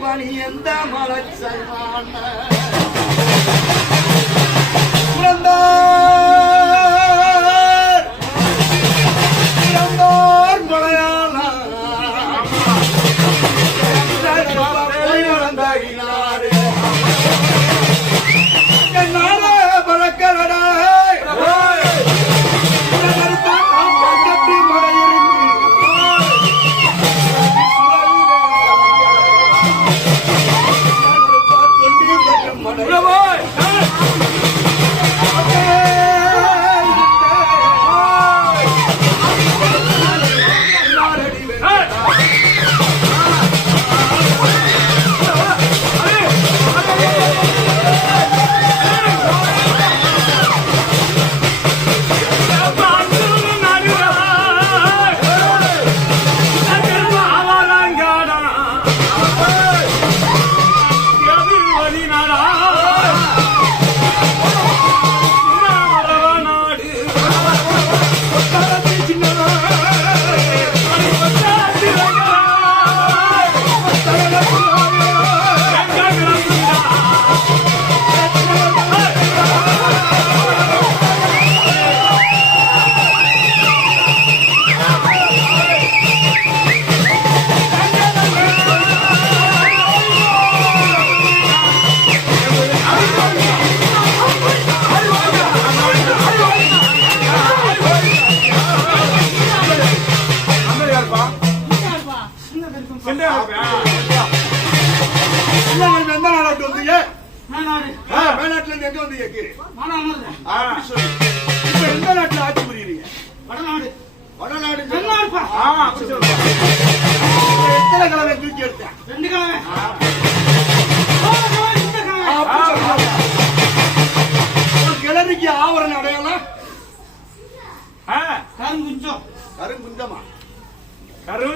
பணி எந்த மலச்சைவான குழந்தை! எந்த நாடாட்டு வந்தீங்க மேநாட்டுல இருந்து எங்க வந்தீங்க இப்ப எந்த நாட்டுல ஆட்சி புரியுறீங்க வடநாடு கருங்குஞ்சமா. கரு?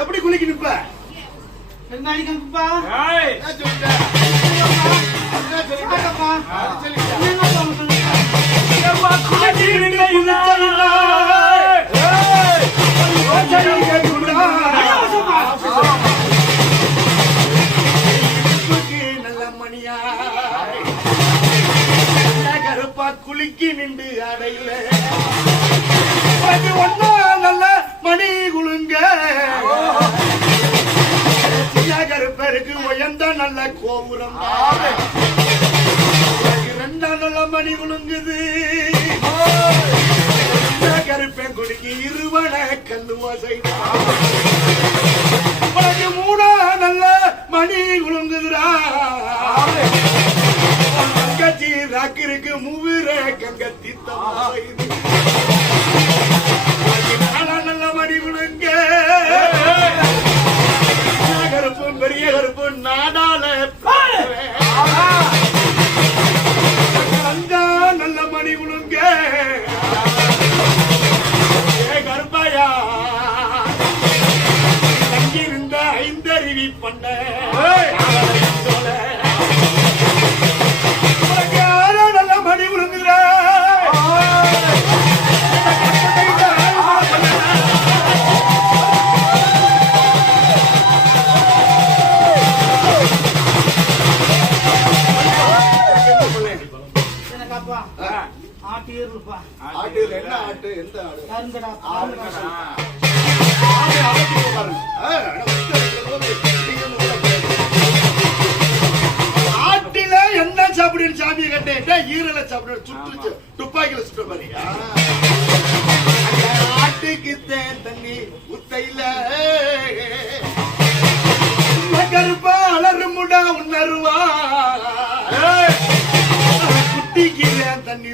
எப்படி குளிக்க நிப்ப? வெங்காயம் கப்புப்பா. ஏய். என்ன குலுக்கி நின்று அடையில. ஒண்ணா நல்ல மணி சின்ன கருப்பருக்கு உயர்ந்த நல்ல கோபுரம் ரெண்டா நல்ல மணி குலுங்குது. சின்ன கருப்பன் குலுக்கி இருவன கல்லு உனக்கு மூணா நல்ல மணி குலுங்குதுரா நல்ல மணி குலுங்க சின்ன கருப்பு பெரிய கருப்பு நாடால அந்த நல்ல மணி குலுங்க ஏ கருப்பாயா. தங்கியிருந்த ஐந்தருவி பண்ண. ஆட்டு? எந்த ஆடு? கருங்கடா கருங்கடா. ஆடு அவதி பாருங்க. ஆட்டில என்ன சாப்பிடுன்னு சாமியை கேட்டேன். ஈரல சாப்பிடு சுட்டுச்சு துப்பாக்கியில சுட்ட மாதிரியா ஆட்டுக்கு தேன் தண்ணி உத்தையில கருப்பா அலருமுடா உன்னருவா. குட்டிக்கு தண்ணி